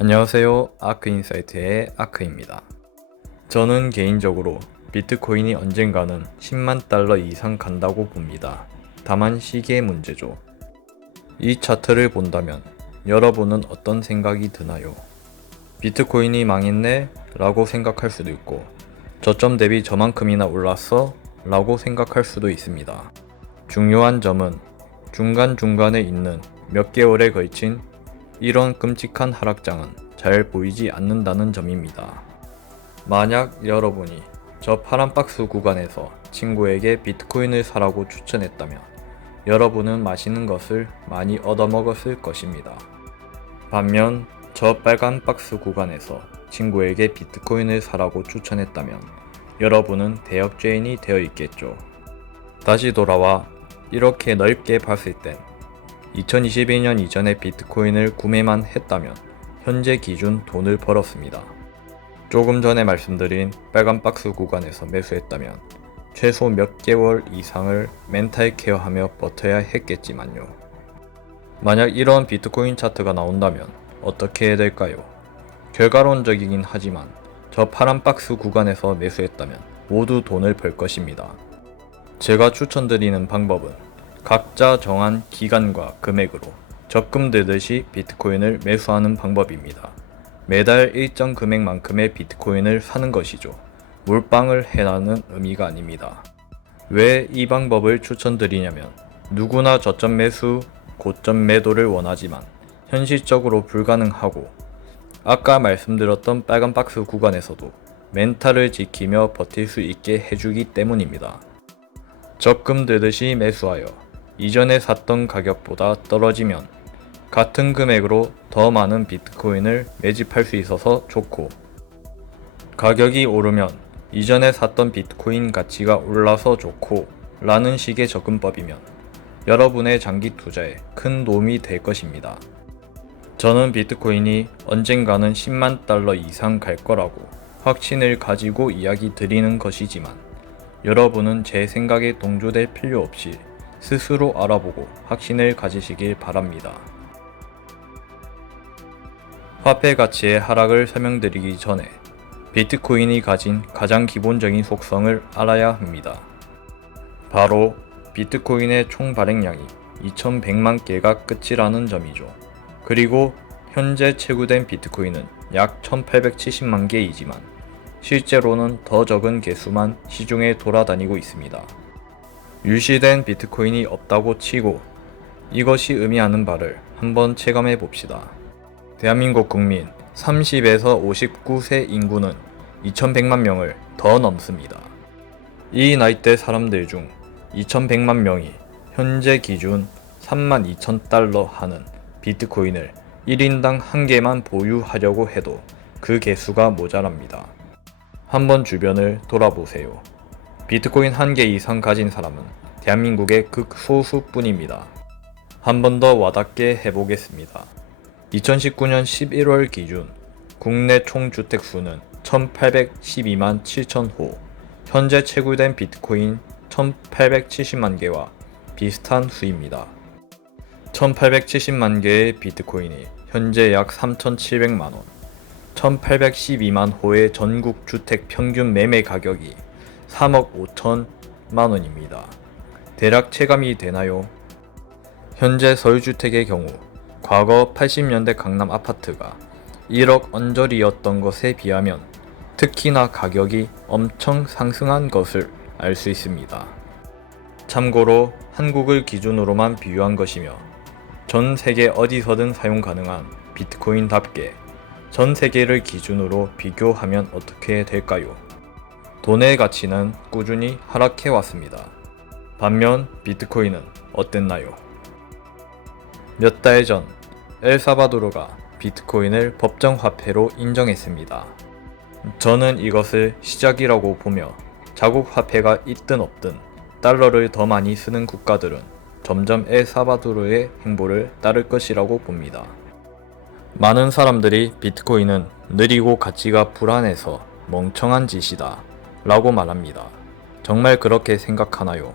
안녕하세요. 아크인사이트의 아크입니다. 저는 개인적으로 비트코인이 언젠가는 10만 달러 이상 간다고 봅니다. 다만 시기의 문제죠. 이 차트를 본다면 여러분은 어떤 생각이 드나요? 비트코인이 망했네? 라고 생각할 수도 있고 저점 대비 저만큼이나 올랐어? 라고 생각할 수도 있습니다. 중요한 점은 중간중간에 있는 몇 개월에 걸친 이런 끔찍한 하락장은 잘 보이지 않는다는 점입니다. 만약 여러분이 저 파란 박스 구간에서 친구에게 비트코인을 사라고 추천했다면 여러분은 맛있는 것을 많이 얻어먹었을 것입니다. 반면 저 빨간 박스 구간에서 친구에게 비트코인을 사라고 추천했다면 여러분은 대역죄인이 되어 있겠죠. 다시 돌아와 이렇게 넓게 봤을 땐 2021년 이전에 비트코인을 구매만 했다면 현재 기준 돈을 벌었습니다. 조금 전에 말씀드린 빨간 박스 구간에서 매수했다면 최소 몇 개월 이상을 멘탈 케어하며 버텨야 했겠지만요. 만약 이런 비트코인 차트가 나온다면 어떻게 해야 될까요? 결과론적이긴 하지만 저 파란 박스 구간에서 매수했다면 모두 돈을 벌 것입니다. 제가 추천드리는 방법은 각자 정한 기간과 금액으로 적금 들듯이 비트코인을 매수하는 방법입니다. 매달 일정 금액만큼의 비트코인을 사는 것이죠. 몰빵을 해라는 의미가 아닙니다. 왜 이 방법을 추천드리냐면 누구나 저점 매수, 고점 매도를 원하지만 현실적으로 불가능하고 아까 말씀드렸던 빨간 박스 구간에서도 멘탈을 지키며 버틸 수 있게 해주기 때문입니다. 적금 들듯이 매수하여 이전에 샀던 가격보다 떨어지면 같은 금액으로 더 많은 비트코인을 매집할 수 있어서 좋고, 가격이 오르면 이전에 샀던 비트코인 가치가 올라서 좋고 라는 식의 접근법이면 여러분의 장기 투자에 큰 도움이 될 것입니다. 저는 비트코인이 언젠가는 10만 달러 이상 갈 거라고 확신을 가지고 이야기 드리는 것이지만 여러분은 제 생각에 동조될 필요 없이 스스로 알아보고 확신을 가지시길 바랍니다. 화폐 가치의 하락을 설명드리기 전에 비트코인이 가진 가장 기본적인 속성을 알아야 합니다. 바로 비트코인의 총 발행량이 2100만 개가 끝이라는 점이죠. 그리고 현재 채굴된 비트코인은 약 1870만 개이지만 실제로는 더 적은 개수만 시중에 돌아다니고 있습니다. 유실된 비트코인이 없다고 치고 이것이 의미하는 바를 한번 체감해 봅시다. 대한민국 국민 30에서 59세 인구는 2100만 명을 더 넘습니다. 이 나이대 사람들 중 2100만 명이 현재 기준 32,000달러 하는 비트코인을 1인당 한 개만 보유하려고 해도 그 개수가 모자랍니다. 한번 주변을 돌아보세요. 비트코인 한 개 이상 가진 사람은 대한민국의 극소수뿐입니다. 한 번 더 와닿게 해보겠습니다. 2019년 11월 기준 국내 총 주택수는 1812만 7천호, 현재 채굴된 비트코인 1870만 개와 비슷한 수입니다. 1870만 개의 비트코인이 현재 약 3,700만원, 1812만 호의 전국 주택 평균 매매 가격이 3억 5천만원입니다. 대략 체감이 되나요? 현재 서울주택의 경우 과거 80년대 강남 아파트가 1억 언저리였던 것에 비하면 특히나 가격이 엄청 상승한 것을 알 수 있습니다. 참고로 한국을 기준으로만 비유한 것이며 전 세계 어디서든 사용 가능한 비트코인답게 전 세계를 기준으로 비교하면 어떻게 될까요? 돈의 가치는 꾸준히 하락해 왔습니다. 반면 비트코인은 어땠나요? 몇 달 전 엘사바도르가 비트코인을 법정 화폐로 인정했습니다. 저는 이것을 시작이라고 보며 자국 화폐가 있든 없든 달러를 더 많이 쓰는 국가들은 점점 엘사바도르의 행보를 따를 것이라고 봅니다. 많은 사람들이 비트코인은 느리고 가치가 불안해서 멍청한 짓이다 라고 말합니다. 정말 그렇게 생각하나요?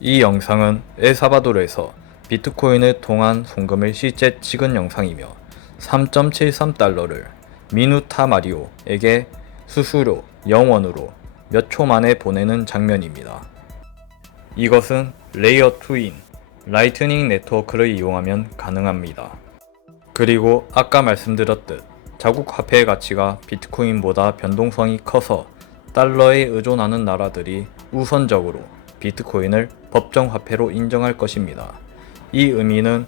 이 영상은 엘사바도르에서 비트코인을 통한 송금을 실제 찍은 영상이며 3.73달러를 미누타 마리오에게 수수료 0원으로 몇 초 만에 보내는 장면입니다. 이것은 레이어 2인 라이트닝 네트워크를 이용하면 가능합니다. 그리고 아까 말씀드렸듯 자국 화폐의 가치가 비트코인보다 변동성이 커서 달러에 의존하는 나라들이 우선적으로 비트코인을 법정 화폐로 인정할 것입니다. 이 의미는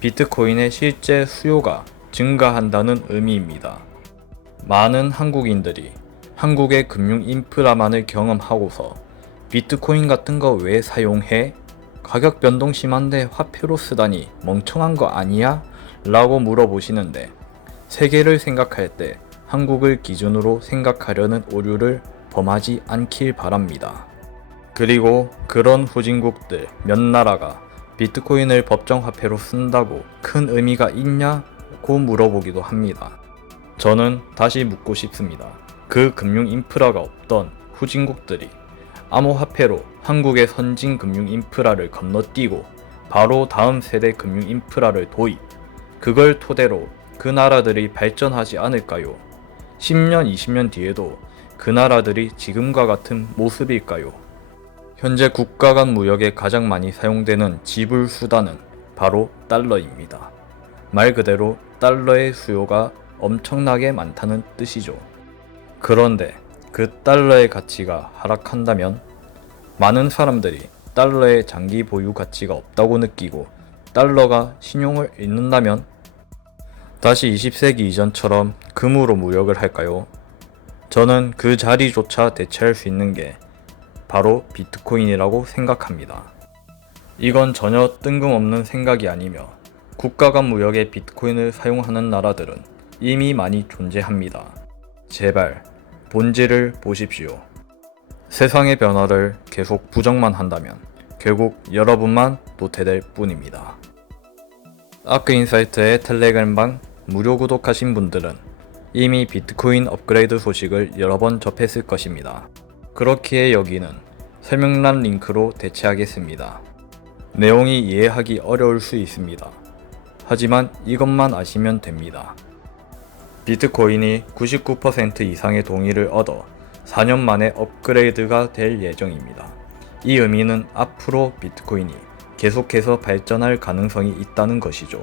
비트코인의 실제 수요가 증가한다는 의미입니다. 많은 한국인들이 한국의 금융 인프라만을 경험하고서 비트코인 같은 거 왜 사용해? 가격 변동 심한데 화폐로 쓰다니 멍청한 거 아니야? 라고 물어보시는데 세계를 생각할 때 한국을 기준으로 생각하려는 오류를 범하지 않길 바랍니다. 그리고 그런 후진국들 몇 나라가 비트코인을 법정 화폐로 쓴다고 큰 의미가 있냐고 물어보기도 합니다. 저는 다시 묻고 싶습니다. 그 금융 인프라가 없던 후진국들이 암호화폐로 한국의 선진 금융 인프라를 건너뛰고 바로 다음 세대 금융 인프라를 도입, 그걸 토대로 그 나라들이 발전하지 않을까요? 10년, 20년 뒤에도 그 나라들이 지금과 같은 모습일까요? 현재 국가 간 무역에 가장 많이 사용되는 지불 수단은 바로 달러입니다. 말 그대로 달러의 수요가 엄청나게 많다는 뜻이죠. 그런데 그 달러의 가치가 하락한다면 많은 사람들이 달러의 장기 보유 가치가 없다고 느끼고 달러가 신용을 잃는다면 다시 20세기 이전처럼 금으로 무역을 할까요? 저는 그 자리조차 대체할 수 있는 게 바로 비트코인이라고 생각합니다. 이건 전혀 뜬금없는 생각이 아니며 국가 간 무역에 비트코인을 사용하는 나라들은 이미 많이 존재합니다. 제발 본질을 보십시오. 세상의 변화를 계속 부정만 한다면 결국 여러분만 도태될 뿐입니다. 아크인사이트의 텔레그램방 무료 구독하신 분들은 이미 비트코인 업그레이드 소식을 여러 번 접했을 것입니다. 그렇기에 여기는 설명란 링크로 대체하겠습니다. 내용이 이해하기 어려울 수 있습니다. 하지만 이것만 아시면 됩니다. 비트코인이 99% 이상의 동의를 얻어 4년 만에 업그레이드가 될 예정입니다. 이 의미는 앞으로 비트코인이 계속해서 발전할 가능성이 있다는 것이죠.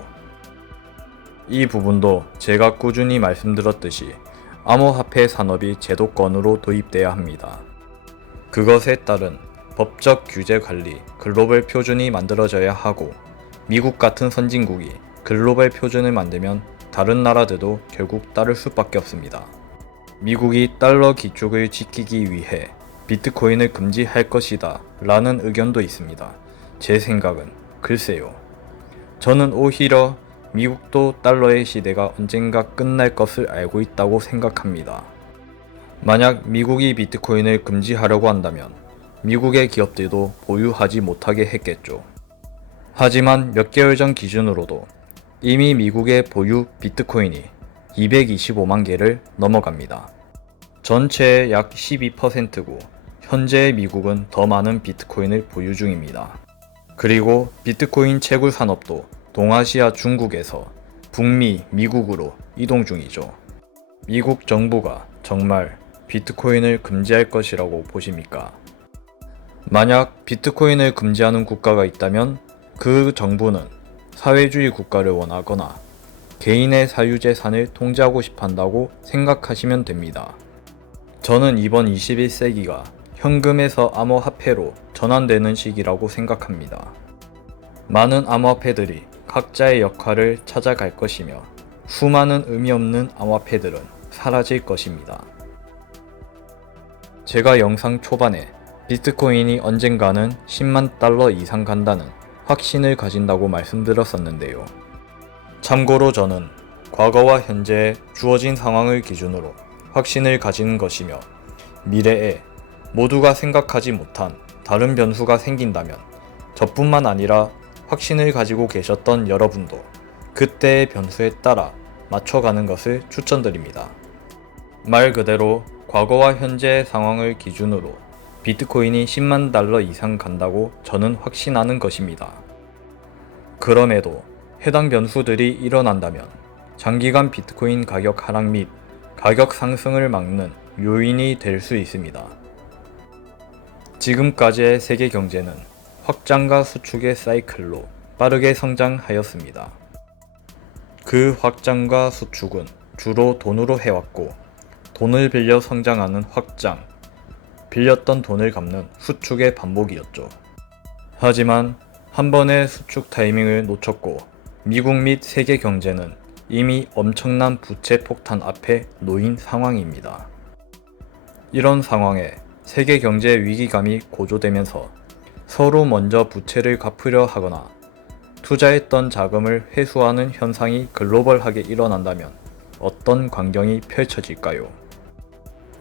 이 부분도 제가 꾸준히 말씀드렸듯이 암호화폐 산업이 제도권으로 도입돼야 합니다. 그것에 따른 법적 규제 관리 글로벌 표준이 만들어져야 하고 미국 같은 선진국이 글로벌 표준을 만들면 다른 나라들도 결국 따를 수밖에 없습니다. 미국이 달러 기축을 지키기 위해 비트코인을 금지할 것이다 라는 의견도 있습니다. 제 생각은 글쎄요. 저는 오히려 미국도 달러의 시대가 언젠가 끝날 것을 알고 있다고 생각합니다. 만약 미국이 비트코인을 금지하려고 한다면 미국의 기업들도 보유하지 못하게 했겠죠. 하지만 몇 개월 전 기준으로도 이미 미국의 보유 비트코인이 225만 개를 넘어갑니다. 전체의 약 12%고 현재 미국은 더 많은 비트코인을 보유 중입니다. 그리고 비트코인 채굴 산업도 동아시아 중국에서 북미, 미국으로 이동 중이죠. 미국 정부가 정말 비트코인을 금지할 것이라고 보십니까? 만약 비트코인을 금지하는 국가가 있다면 그 정부는 사회주의 국가를 원하거나 개인의 사유재산을 통제하고 싶어 한다고 생각하시면 됩니다. 저는 이번 21세기가 현금에서 암호화폐로 전환되는 시기라고 생각합니다. 많은 암호화폐들이 각자의 역할을 찾아갈 것이며 수많은 의미 없는 암호화폐들은 사라질 것입니다. 제가 영상 초반에 비트코인이 언젠가는 10만 달러 이상 간다는 확신을 가진다고 말씀드렸었는데요. 참고로 저는 과거와 현재의 주어진 상황을 기준으로 확신을 가지는 것이며 미래에 모두가 생각하지 못한 다른 변수가 생긴다면 저뿐만 아니라 확신을 가지고 계셨던 여러분도 그때의 변수에 따라 맞춰가는 것을 추천드립니다. 말 그대로 과거와 현재의 상황을 기준으로 비트코인이 10만 달러 이상 간다고 저는 확신하는 것입니다. 그럼에도 해당 변수들이 일어난다면 장기간 비트코인 가격 하락 및 가격 상승을 막는 요인이 될 수 있습니다. 지금까지의 세계 경제는 확장과 수축의 사이클로 빠르게 성장하였습니다. 그 확장과 수축은 주로 돈으로 해왔고, 돈을 빌려 성장하는 확장, 빌렸던 돈을 갚는 수축의 반복이었죠. 하지만 한 번의 수축 타이밍을 놓쳤고 미국 및 세계 경제는 이미 엄청난 부채 폭탄 앞에 놓인 상황입니다. 이런 상황에 세계 경제 위기감이 고조되면서 서로 먼저 부채를 갚으려 하거나 투자했던 자금을 회수하는 현상이 글로벌하게 일어난다면 어떤 광경이 펼쳐질까요?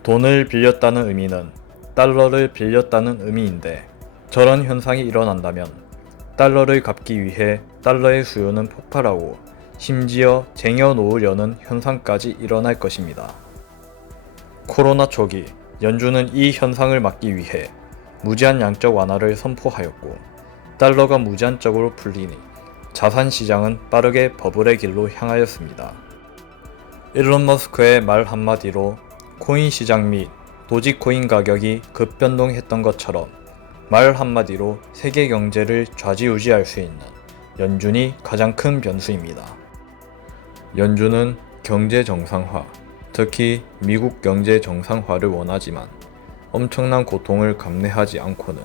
돈을 빌렸다는 의미는 달러를 빌렸다는 의미인데, 저런 현상이 일어난다면 달러를 갚기 위해 달러의 수요는 폭발하고 심지어 쟁여놓으려는 현상까지 일어날 것입니다. 코로나 초기 연준은 이 현상을 막기 위해 무제한 양적 완화를 선포하였고, 달러가 무제한적으로 풀리니 자산 시장은 빠르게 버블의 길로 향하였습니다. 일론 머스크의 말 한마디로 코인 시장 및 도지코인 가격이 급변동했던 것처럼 말 한마디로 세계 경제를 좌지우지할 수 있는 연준이 가장 큰 변수입니다. 연준은 경제 정상화, 특히 미국 경제 정상화를 원하지만 엄청난 고통을 감내하지 않고는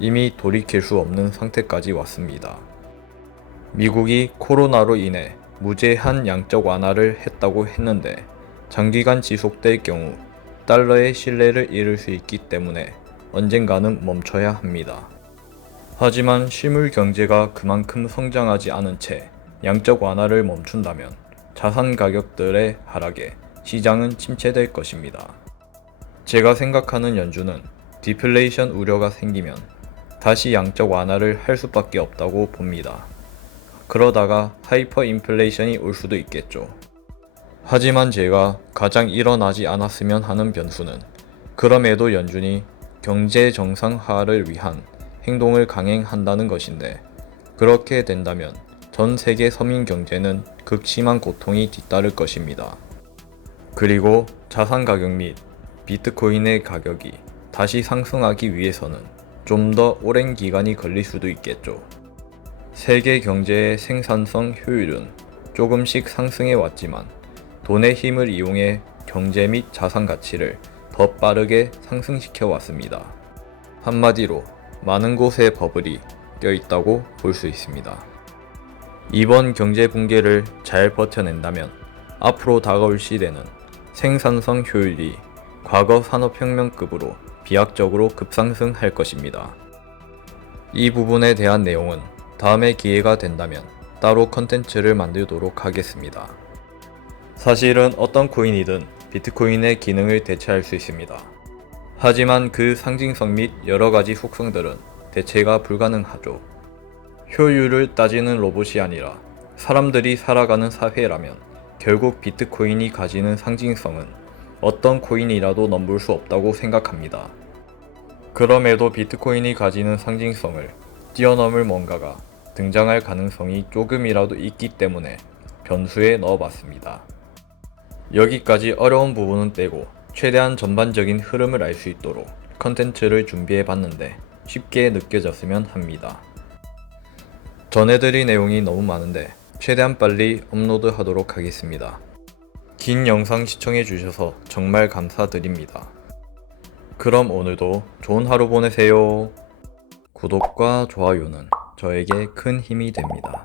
이미 돌이킬 수 없는 상태까지 왔습니다. 미국이 코로나로 인해 무제한 양적 완화를 했다고 했는데 장기간 지속될 경우 달러의 신뢰를 잃을 수 있기 때문에 언젠가는 멈춰야 합니다. 하지만 실물 경제가 그만큼 성장하지 않은 채 양적 완화를 멈춘다면 자산 가격들의 하락에 시장은 침체될 것입니다. 제가 생각하는 연준은 디플레이션 우려가 생기면 다시 양적 완화를 할 수밖에 없다고 봅니다. 그러다가 하이퍼 인플레이션이 올 수도 있겠죠. 하지만 제가 가장 일어나지 않았으면 하는 변수는 그럼에도 연준이 경제 정상화를 위한 행동을 강행한다는 것인데, 그렇게 된다면 전 세계 서민 경제는 극심한 고통이 뒤따를 것입니다. 그리고 자산 가격 및 비트코인의 가격이 다시 상승하기 위해서는 좀 더 오랜 기간이 걸릴 수도 있겠죠. 세계 경제의 생산성 효율은 조금씩 상승해 왔지만 돈의 힘을 이용해 경제 및 자산 가치를 더 빠르게 상승시켜 왔습니다. 한마디로 많은 곳에 버블이 껴있다고 볼 수 있습니다. 이번 경제 붕괴를 잘 버텨낸다면 앞으로 다가올 시대는 생산성 효율이 과거 산업혁명급으로 비약적으로 급상승할 것입니다. 이 부분에 대한 내용은 다음에 기회가 된다면 따로 컨텐츠를 만들도록 하겠습니다. 사실은 어떤 코인이든 비트코인의 기능을 대체할 수 있습니다. 하지만 그 상징성 및 여러가지 속성들은 대체가 불가능하죠. 효율을 따지는 로봇이 아니라 사람들이 살아가는 사회라면 결국 비트코인이 가지는 상징성은 어떤 코인이라도 넘볼 수 없다고 생각합니다. 그럼에도 비트코인이 가지는 상징성을 뛰어넘을 뭔가가 등장할 가능성이 조금이라도 있기 때문에 변수에 넣어봤습니다. 여기까지 어려운 부분은 빼고 최대한 전반적인 흐름을 알 수 있도록 컨텐츠를 준비해봤는데 쉽게 느껴졌으면 합니다. 전해드릴 내용이 너무 많은데 최대한 빨리 업로드하도록 하겠습니다. 긴 영상 시청해주셔서 정말 감사드립니다. 그럼 오늘도 좋은 하루 보내세요. 구독과 좋아요는 저에게 큰 힘이 됩니다.